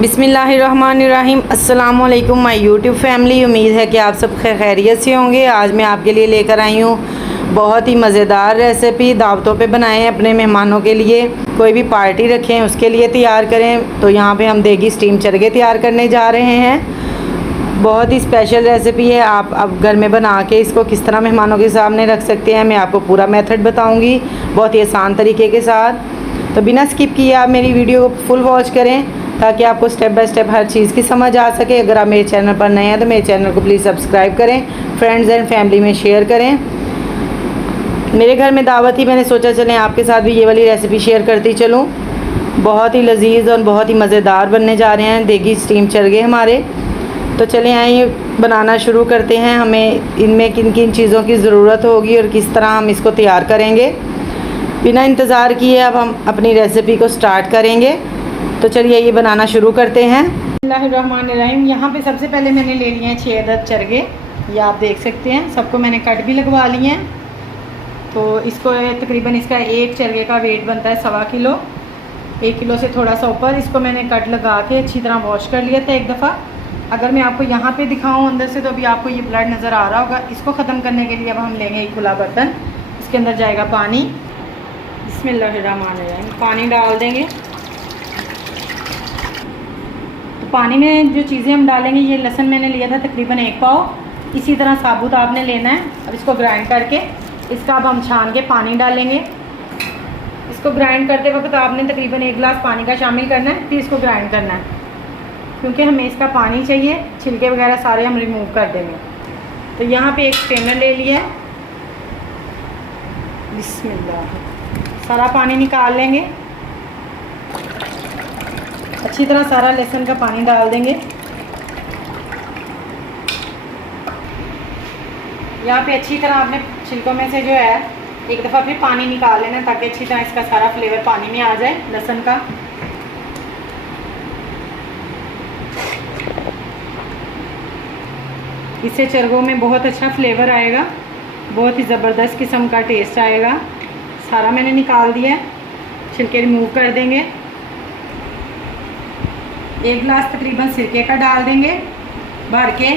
बिस्मिल्लाहिर्रहमानिर्रहीम। अस्सलाम वालेकुम माय यूट्यूब फैमिली। उम्मीद है कि आप सब खैरियत से होंगे। आज मैं आपके लिए लेकर आई हूँ बहुत ही मज़ेदार रेसिपी। दावतों पे बनाएं, अपने मेहमानों के लिए, कोई भी पार्टी रखें उसके लिए तैयार करें। तो यहाँ पे हम देगी स्टीम चरगे तैयार करने जा रहे हैं। बहुत ही स्पेशल रेसिपी है। आप अब घर में बना के इसको किस तरह मेहमानों के सामने रख सकते हैं, मैं आपको पूरा मेथड बताऊँगी बहुत ही आसान तरीके के साथ। तो बिना स्किप किए आप मेरी वीडियो को फुल वॉच करें ताकि आपको स्टेप बाय स्टेप हर चीज़ की समझ आ सके। अगर आप मेरे चैनल पर नए हैं तो मेरे चैनल को प्लीज़ सब्सक्राइब करें, फ्रेंड्स एंड फैमिली में शेयर करें। मेरे घर में दावत ही, मैंने सोचा चलें आपके साथ भी ये वाली रेसिपी शेयर करती चलूँ। बहुत ही लजीज और बहुत ही मज़ेदार बनने जा रहे हैं देगी स्टीम चरगे हमारे। तो चलें आइए बनाना शुरू करते हैं। हमें इनमें किन किन चीज़ों की ज़रूरत होगी और किस तरह हम इसको तैयार करेंगे। बिना इंतज़ार किए अब हम अपनी रेसिपी को स्टार्ट करेंगे। तो चलिए ये बनाना शुरू करते हैं। बिस्मिल्लाहिर्रहमानिर्रहीम। यहाँ पे सबसे पहले मैंने ले लिए हैं 6 अदद चरगे। ये आप देख सकते हैं, सबको मैंने कट भी लगवा लिए हैं। तो इसको तकरीबन इसका एक चरगे का वेट बनता है 1.25 किलो, 1 किलो से थोड़ा सा ऊपर। इसको मैंने कट लगा के अच्छी तरह वॉश कर लिया था एक दफ़ा। अगर मैं आपको यहाँ पे दिखाऊँ अंदर से तो अभी आपको ये ब्लड नज़र आ रहा होगा। इसको ख़त्म करने के लिए अब हम लेंगे एक खुला बर्तन, इसके अंदर जाएगा पानी। बिस्मिल्लाहिर्रहमानिर्रहीम। पानी डाल देंगे। पानी में जो चीज़ें हम डालेंगे, ये लहसुन मैंने लिया था तकरीबन 1 पाव, इसी तरह साबुत आपने लेना है। अब इसको ग्राइंड करके इसका अब हम छान के पानी डालेंगे। इसको ग्राइंड करते वक्त आपने तकरीबन 1 गिलास पानी का शामिल करना है, फिर इसको ग्राइंड करना है क्योंकि हमें इसका पानी चाहिए। छिलके वगैरह सारे हम रिमूव कर देंगे। तो यहाँ पे एक स्ट्रेनर ले लिया है। बिस्मिल्लाह। सारा पानी निकाल लेंगे। अच्छी तरह सारा लहसुन का पानी डाल देंगे। यहाँ पे अच्छी तरह आपने छिलकों में से जो है एक दफ़ा फिर पानी निकाल लेना ताकि अच्छी तरह इसका सारा फ्लेवर पानी में आ जाए लहसुन का। इससे चरगों में बहुत अच्छा फ्लेवर आएगा, बहुत ही ज़बरदस्त किस्म का टेस्ट आएगा। सारा मैंने निकाल दिया है, छिलके रिमूव कर देंगे। 1 गिलास तकरीबन सिरके का डाल देंगे भर के।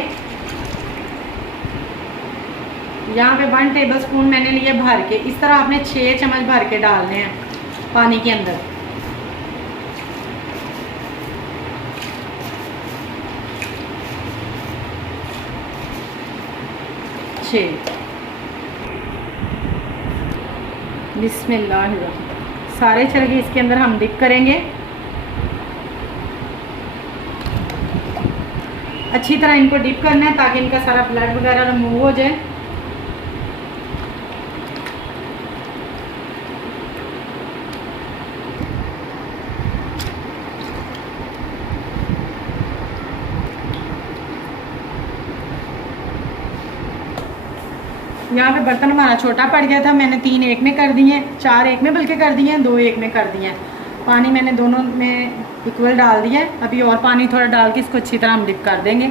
यहाँ पे 1 टेबलस्पून मैंने लिए भर के। इस तरह आपने 6 चम्मच भर के डालने हैं पानी के अंदर। बिस्मिल्लाह। सारे चरगे इसके अंदर हम डिप करेंगे। अच्छी तरह इनको डिप करना है ताकि इनका सारा ब्लड वगैरह रिमूव हो जाए। यहाँ पे बर्तन हमारा छोटा पड़ गया था, मैंने 3 एक में कर दिए हैं, 4 एक में बल्कि कर दिए हैं, 2 एक में कर दिए हैं। पानी मैंने दोनों में इक्वल डाल दिया है। अभी और पानी थोड़ा डाल के इसको अच्छी तरह हम डिप कर देंगे।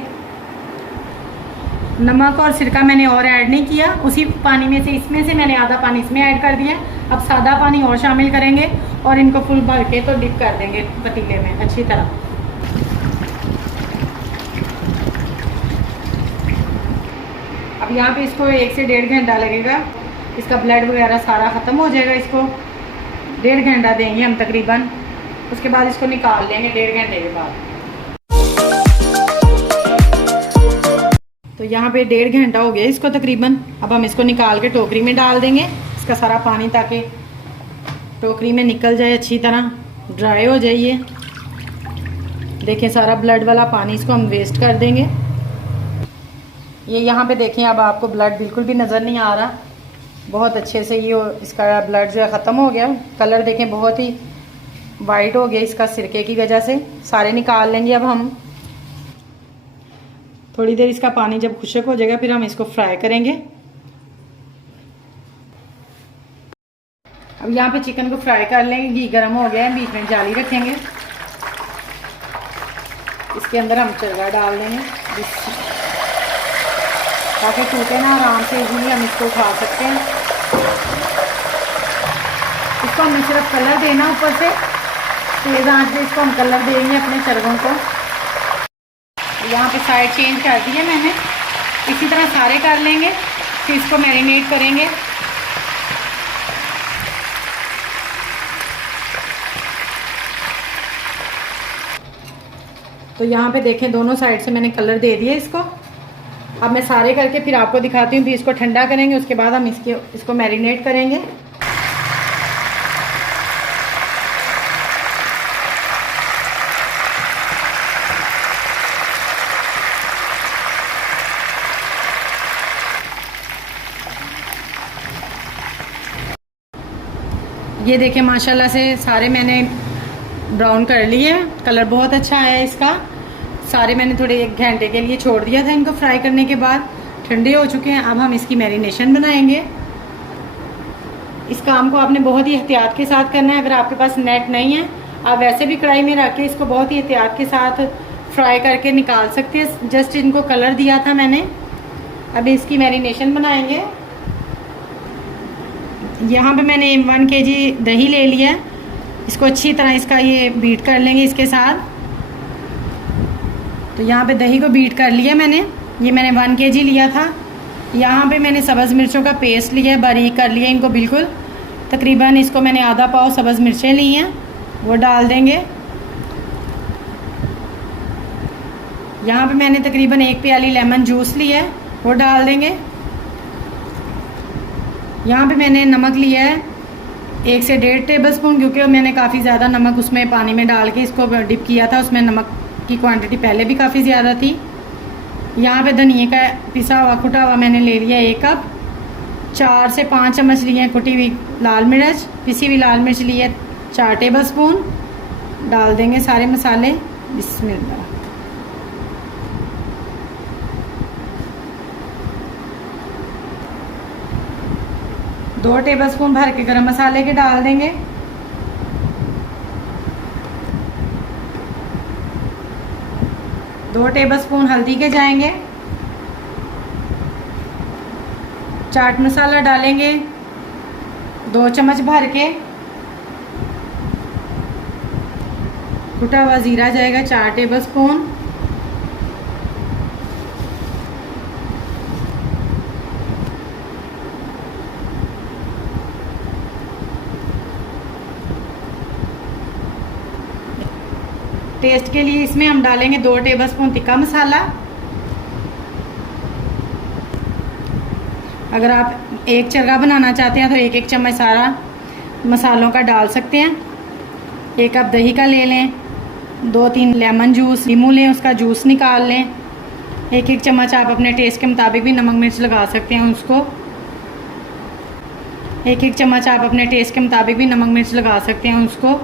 नमक और सिरका मैंने और ऐड नहीं किया, उसी पानी में से इसमें से मैंने आधा पानी इसमें ऐड कर दिया। अब सादा पानी और शामिल करेंगे और इनको फुल भर के तो डिप कर देंगे पतीले में अच्छी तरह। अब यहाँ पे इसको 1 से 1.5 घंटा लगेगा, इसका ब्लड वगैरह सारा ख़त्म हो जाएगा। इसको 1.5 घंटा देंगे हम तकरीबन, उसके बाद इसको निकाल लेंगे 1.5 घंटे के बाद। तो यहाँ पे 1.5 घंटा हो गया इसको तकरीबन। अब हम इसको निकाल के टोकरी में डाल देंगे, इसका सारा पानी, ताकि टोकरी में निकल जाए, अच्छी तरह ड्राई हो जाइए। देखें सारा ब्लड वाला पानी इसको हम वेस्ट कर देंगे। ये यहाँ पे देखें अब आपको ब्लड बिल्कुल भी नज़र नहीं आ रहा, बहुत अच्छे से ये इसका ब्लड जो है ख़त्म हो गया। कलर देखें बहुत ही वाइट हो गया इसका सिरके की वजह से। सारे निकाल लेंगे अब हम। थोड़ी देर इसका पानी जब खुश्क हो जाएगा फिर हम इसको फ्राई करेंगे। अब यहाँ पे चिकन को फ्राई कर लेंगे। घी गर्म हो गया है, बीच में जाली रखेंगे, इसके अंदर हम चरगा डाल देंगे ताकि टूटे ना, आराम से इजीली हम इसको उठा सकते हैं। इसको हमें सिर्फ कलर देना ऊपर से, तेज़ आंच पे इसको हम कलर देंगे अपने शलगम को। यहाँ पे साइड चेंज कर दी है मैंने। इसी तरह सारे कर लेंगे, फिर इसको मैरिनेट करेंगे। तो यहाँ पे देखें दोनों साइड से मैंने कलर दे दिए इसको। अब मैं सारे करके फिर आपको दिखाती हूँ। फिर इसको ठंडा करेंगे, उसके बाद हम इसको मैरिनेट करेंगे। ये देखें माशाल्लाह से सारे मैंने ब्राउन कर लिए। कलर बहुत अच्छा है इसका। सारे मैंने थोड़े 1 घंटे के लिए छोड़ दिया था इनको फ्राई करने के बाद। ठंडे हो चुके हैं। अब हम इसकी मैरिनेशन बनाएंगे। इस काम को आपने बहुत ही एहतियात के साथ करना है। अगर आपके पास नेट नहीं है, आप वैसे भी कढ़ाई में रख के इसको बहुत ही एहतियात के साथ फ्राई करके निकाल सकते हैं। जस्ट इनको कलर दिया था मैंने। अब इसकी मैरिनेशन बनाएंगे। यहाँ पे मैंने 1 kg दही ले लिया है। इसको अच्छी तरह इसका ये बीट कर लेंगे इसके साथ। तो यहाँ पे दही को बीट कर लिया मैंने। ये मैंने 1 kg लिया था। यहाँ पे मैंने सब्ज़ मिर्चों का पेस्ट लिया है, बारीक कर लिया इनको बिल्कुल। तकरीबन इसको मैंने आधा पाव सब्ज़ मिर्चें ली हैं, वो डाल देंगे। यहाँ पे मैंने तकरीबन 1 प्याली लेमन जूस लिया है, वो डाल देंगे। यहाँ पे मैंने नमक लिया है 1 से 1.5 टेबलस्पून, क्योंकि मैंने काफ़ी ज़्यादा नमक उसमें पानी में डाल के इसको डिप किया था। उसमें नमक की क्वांटिटी पहले भी काफ़ी ज़्यादा थी। यहाँ पे धनिया का पिसा हुआ कुटा हुआ मैंने ले लिया 1 कप। 4 से 5 चम्मच लिए हैं कुटी हुई लाल मिर्च। पिसी हुई लाल मिर्च ली है 4 टेबलस्पून। डाल देंगे सारे मसाले। बिस्मिल्लाह। दो टेबलस्पून भर के गरम मसाले के डाल देंगे। दो टेबलस्पून हल्दी के जाएंगे। चाट मसाला डालेंगे 2 चम्मच भर के। कुटा हुआ जीरा जाएगा 4 टेबलस्पून। टेस्ट के लिए इसमें हम डालेंगे 2 टेबलस्पून तिक्का मसाला। अगर आप 1 चरगा बनाना चाहते हैं तो 1-1 चम्मच सारा मसालों का डाल सकते हैं। 1 कप दही का ले लें। 2-3 लेमन जूस, नींबू लें, उसका जूस निकाल लें। 1-1 चम्मच आप अपने टेस्ट के मुताबिक भी नमक मिर्च लगा सकते हैं उसको। 1-1 चम्मच आप अपने टेस्ट के मुताबिक भी नमक मिर्च लगा सकते हैं उसको।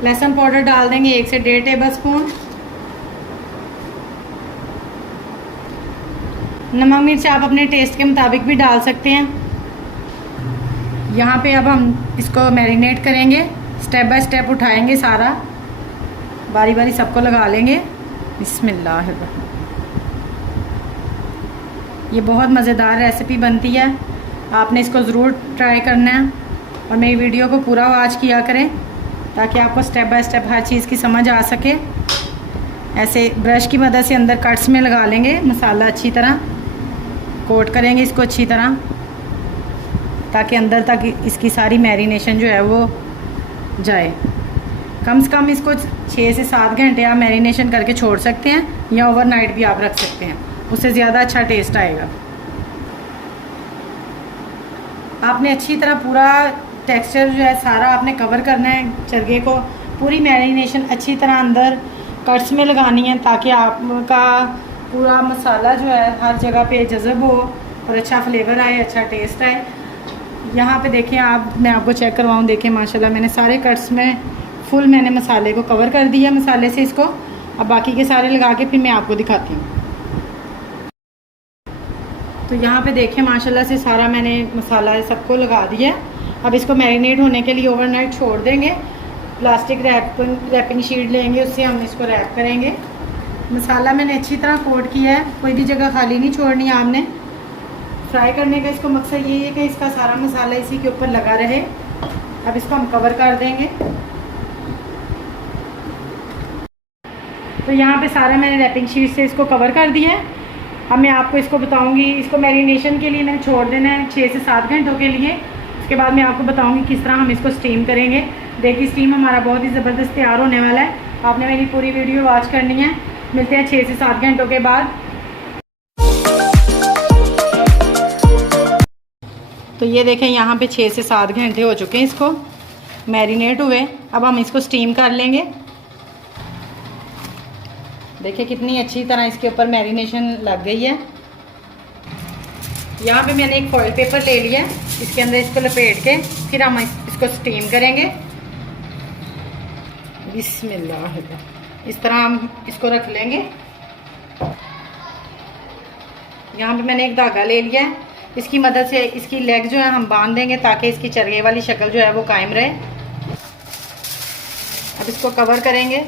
लहसुन पाउडर डाल देंगे 1 से 1.5 टेबलस्पून। नमक मिर्च आप अपने टेस्ट के मुताबिक भी डाल सकते हैं। यहाँ पे अब हम इसको मैरिनेट करेंगे। स्टेप बाय स्टेप उठाएंगे सारा, बारी बारी सबको लगा लेंगे। बिस्मिल्लाह। ये बहुत मज़ेदार रेसिपी बनती है। आपने इसको ज़रूर ट्राई करना है और मेरी वीडियो को पूरा वॉच किया करें ताकि आपको स्टेप बाय स्टेप हर चीज़ की समझ आ सके। ऐसे ब्रश की मदद से अंदर कट्स में लगा लेंगे मसाला, अच्छी तरह कोट करेंगे इसको अच्छी तरह, ताकि अंदर तक इसकी सारी मैरिनेशन जो है वो जाए। कम से कम इसको 6 से 7 घंटे आप मैरिनेशन करके छोड़ सकते हैं, या ओवरनाइट भी आप रख सकते हैं, उससे ज़्यादा अच्छा टेस्ट आएगा। आपने अच्छी तरह पूरा टेक्सचर जो है सारा आपने कवर करना है चरगे को। पूरी मैरिनेशन अच्छी तरह अंदर कट्स में लगानी है ताकि आपका पूरा मसाला जो है हर जगह पे जज़ब हो और अच्छा फ्लेवर आए, अच्छा टेस्ट आए। यहाँ पे देखें आप, मैं आपको चेक करवाऊँ। देखें माशाल्लाह मैंने सारे कट्स में फुल मैंने मसाले को कवर कर दिया मसाले से इसको। अब बाकी के सारे लगा के फिर मैं आपको दिखाती हूँ। तो यहाँ पे देखें माशाल्लाह से सारा मैंने मसाला सबको लगा दिया। अब इसको मैरिनेट होने के लिए ओवरनाइट छोड़ देंगे। प्लास्टिक रैपिंग शीट लेंगे, उससे हम इसको रैप करेंगे। मसाला मैंने अच्छी तरह कोट किया है, कोई भी जगह खाली नहीं छोड़नी है आपने। फ्राई करने का इसको मकसद यही है कि इसका सारा मसाला इसी के ऊपर लगा रहे। अब इसको हम कवर कर देंगे। तो यहाँ पे सारा मैंने रैपिंग शीट से इसको कवर कर दिया है। अब मैं आपको इसको बताऊंगी, इसको मैरिनेशन के लिए मैंने छोड़ देना है 6 से 7 घंटों के लिए। उसके बाद मैं आपको बताऊंगी किस तरह हम इसको स्टीम करेंगे। देखिए स्टीम हमारा बहुत ही ज़बरदस्त तैयार होने वाला है। आपने मेरी पूरी वीडियो वॉच करनी है। मिलते हैं 6 से 7 घंटों के बाद। तो ये देखें यहाँ पे 6 से 7 घंटे हो चुके हैं इसको मैरिनेट हुए। अब हम इसको स्टीम कर लेंगे। देखिए कितनी अच्छी तरह इसके ऊपर मैरिनेशन लग गई है। यहाँ पे मैंने एक फॉइल पेपर ले लिया, इसके अंदर इसको लपेट के फिर हम इसको स्टीम करेंगे। बिस्मिल्लाह, इस तरह हम इसको रख लेंगे। यहाँ पे मैंने एक धागा ले लिया है, इसकी मदद से इसकी लेग जो है हम बांध देंगे ताकि इसकी चरगे वाली शक्ल जो है वो कायम रहे। अब इसको कवर करेंगे।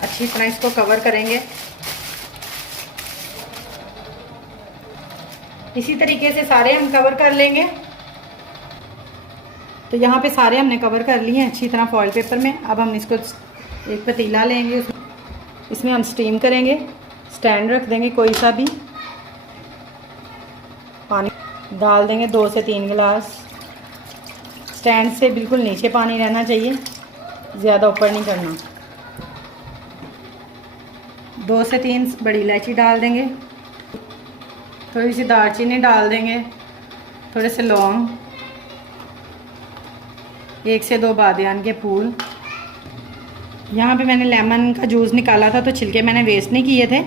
अच्छी तरह इसको कवर करेंगे। इसी तरीके से सारे हम कवर कर लेंगे। तो यहाँ पे सारे हमने कवर कर लिए हैं अच्छी तरह फॉइल पेपर में। अब हम इसको एक पतीला लेंगे, इसमें हम स्टीम करेंगे। स्टैंड रख देंगे, कोई सा भी पानी डाल देंगे 2 से 3 गिलास। स्टैंड से बिल्कुल नीचे पानी रहना चाहिए, ज़्यादा ऊपर नहीं करना। 2 से 3 बड़ी इलायची डाल देंगे, थोड़ी सी दालचीनी डाल देंगे, थोड़े से लौंग, 1 से 2 बादियान के फूल। यहाँ पे मैंने लेमन का जूस निकाला था तो छिलके मैंने वेस्ट नहीं किए थे,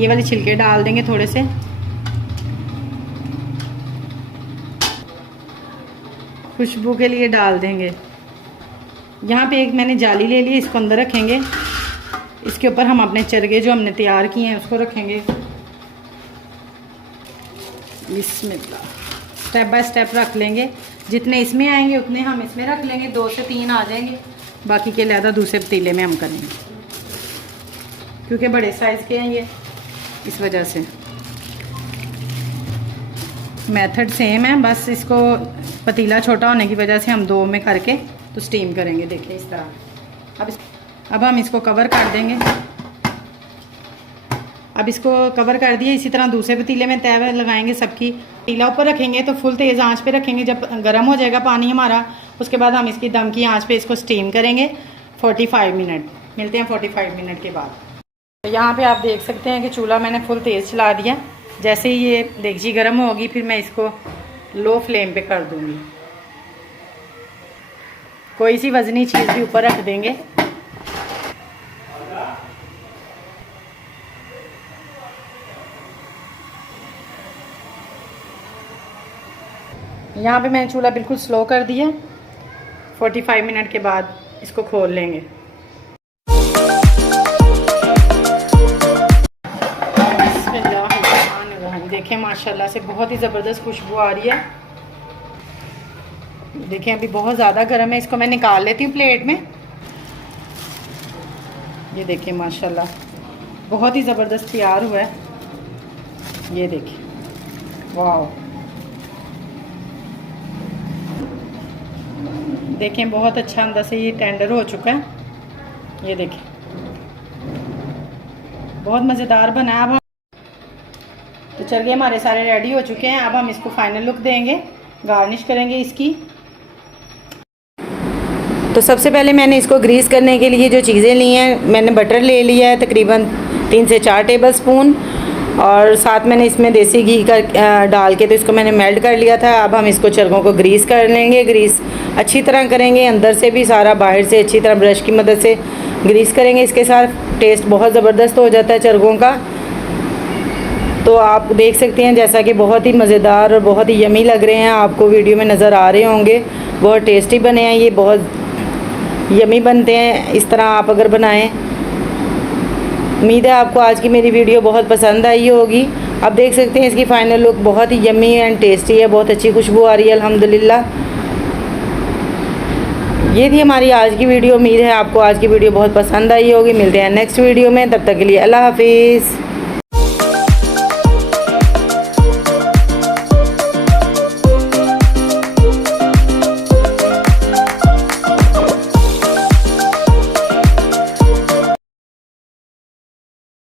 ये वाले छिलके डाल देंगे थोड़े से। खुशबू के लिए डाल देंगे। यहाँ पे एक मैंने जाली ले ली, इसको अंदर रखेंगे। इसके ऊपर हम अपने चरगे जो हमने तैयार किए हैं उसको रखेंगे। बिस्मिल्लाह, स्टेप बाय स्टेप रख लेंगे। जितने इसमें आएंगे उतने हम इसमें रख लेंगे, 2 से 3 आ जाएंगे, बाकी के लहदा दूसरे पतीले में हम करेंगे क्योंकि बड़े साइज़ के हैं ये, इस वजह से। मेथड सेम है, बस इसको पतीला छोटा होने की वजह से हम 2 में करके तो स्टीम करेंगे। देखिए इस तरह। अब हम इसको कवर कर देंगे। अब इसको कवर कर दिए। इसी तरह दूसरे पतीले में तवे लगाएंगे सबकी। पतीला ऊपर रखेंगे तो फुल तेज़ आंच पे रखेंगे। जब गर्म हो जाएगा पानी हमारा, उसके बाद हम इसकी दम की आंच पे इसको स्टीम करेंगे 45 मिनट। मिलते हैं 45 मिनट के बाद। तो यहाँ पे आप देख सकते हैं कि चूल्हा मैंने फुल तेज़ चला दिया। जैसे ही ये देगची गर्म होगी फिर मैं इसको लो फ्लेम पे कर दूँगी। कोई सी वज़नी चीज़ भी ऊपर रख देंगे। यहाँ पे मैंने चूल्हा बिल्कुल स्लो कर दिया। 45 मिनट के बाद इसको खोल लेंगे। देखें माशाल्लाह से बहुत ही ज़बरदस्त खुशबू आ रही है। देखें अभी बहुत ज़्यादा गर्म है, इसको मैं निकाल लेती हूँ प्लेट में। ये देखिए माशाल्लाह बहुत ही ज़बरदस्त तैयार हुआ है। ये देखिए, वाह, देखें बहुत अच्छा अंदर से ये टेंडर हो चुका है। ये देखें बहुत मज़ेदार बना है। अब हम तो चरगे हमारे सारे रेडी हो चुके हैं। अब हम इसको फाइनल लुक देंगे, गार्निश करेंगे इसकी। तो सबसे पहले मैंने इसको ग्रीस करने के लिए जो चीज़ें ली हैं, मैंने बटर ले लिया है तकरीबन 3 से 4 टेबलस्पून, और साथ मैंने इसमें देसी घी का डाल के तो इसको मैंने मेल्ट कर लिया था। अब हम इसको चरगों को ग्रीस कर लेंगे। ग्रीस अच्छी तरह करेंगे, अंदर से भी सारा, बाहर से अच्छी तरह ब्रश की मदद से ग्रीस करेंगे। इसके साथ टेस्ट बहुत ज़बरदस्त हो जाता है चरगों का। तो आप देख सकते हैं जैसा कि बहुत ही मज़ेदार और बहुत ही यमी लग रहे हैं, आपको वीडियो में नज़र आ रहे होंगे। बहुत टेस्टी बने हैं, ये बहुत यमी बनते हैं। इस तरह आप अगर बनाएं। उम्मीद है आपको आज की मेरी वीडियो बहुत पसंद आई होगी। आप देख सकते हैं इसकी फ़ाइनल लुक बहुत ही यमी एंड टेस्टी है, बहुत अच्छी खुशबू आ रही है अल्हम्दुलिल्लाह। ये थी हमारी आज की वीडियो। उम्मीद है आपको आज की वीडियो बहुत पसंद आई होगी। मिलते हैं नेक्स्ट वीडियो में, तब तक के लिए अल्लाह हाफिज़।